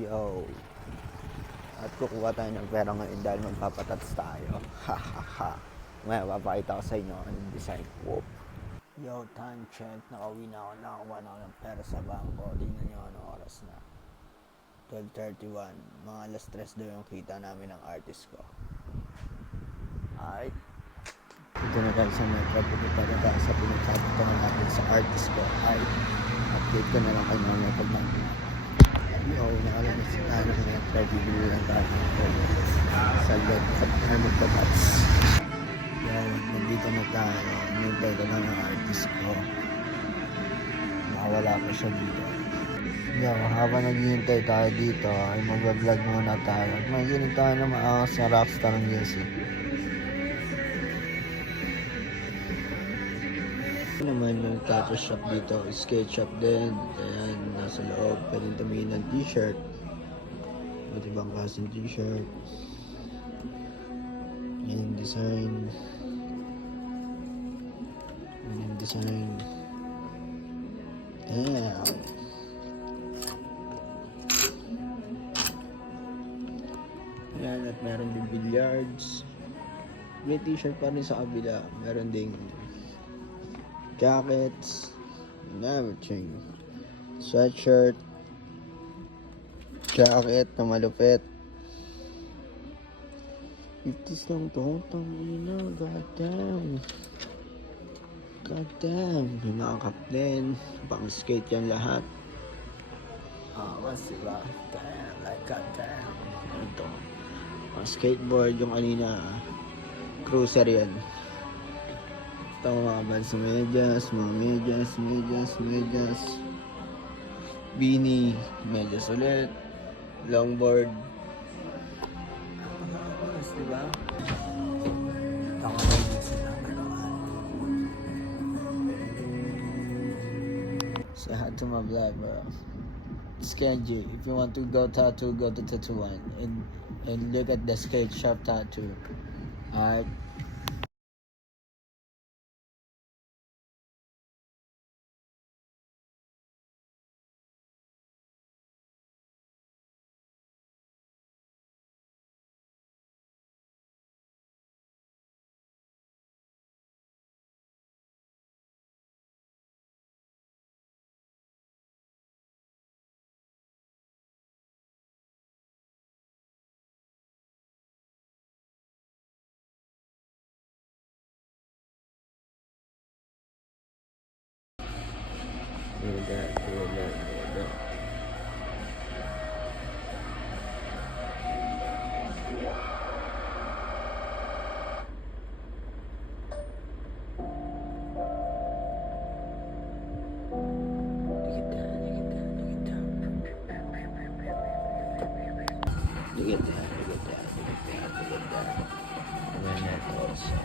Yo. At kukuha tayo ng pera ngayon dahil magpapatats tayo. Ha ha ha. May papakita ko sa inyo ang design ko. Yo, time check. Nakauwi na ako. Nakakuha na ako ng pera sa bangko. Tingnan nyo anong oras na. 12:31. Mga alas 3 daw yung kita namin ng artist ko. Alright. Ito na tayo sa metro. Pupunta na tayo sa pinagkatutunan natin sa artist ko. Alright. Update ko na lang kayo mga pag natin. Yo, nakalabas tayo sa metro. Bibili lang tayo ng pera. Sa lot at magpatats. Yo, nandito na tayo. Nintay ko lang ang artist ko. Nakawala ko siya dito. Yo, habang naghihintay tayo dito, ay mag-vlog muna tayo. At makikinig tayo ng maangas na rockstar music. Ito naman yung tattoo shop dito, skate shop din. Ayan, nasa loob, pwedeng tumingin ng t-shirt. At ibang klaseng t-shirt. Yan yung design. Yan yung design. Damn. Ayan, at meron din billiards. May t-shirt pa rin sa kabila. Meron ding jackets and everything. Sweatshirt, jacket na malupit. 50s lang to. Tangina, goddamn. Goddamn. May mga cup din. Pang skate yan lahat. Mas diba? Damn, like goddamn. Ito. Pang skateboard yung kanina. Cruiser yan. Ito mga bands na medyas. Beanie, medyas ulit. Longboard. Mas diba? Ito ko na yung silang gano'n. Say hi to my vlog, bro. It's Kenji. If you want to go tattoo, go to Tattoo One. And look at the skate shop tattoo. Alright. Do that. Look at that. And that also.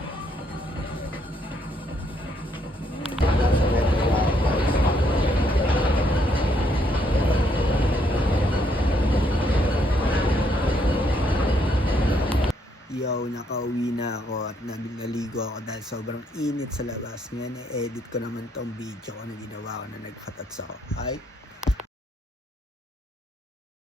Yo, nakauwi na ako at naligo ako dahil sobrang init sa labas. Ngayon, edit ko naman tong video ko na ginawa ko na nagpatats ako. Ay,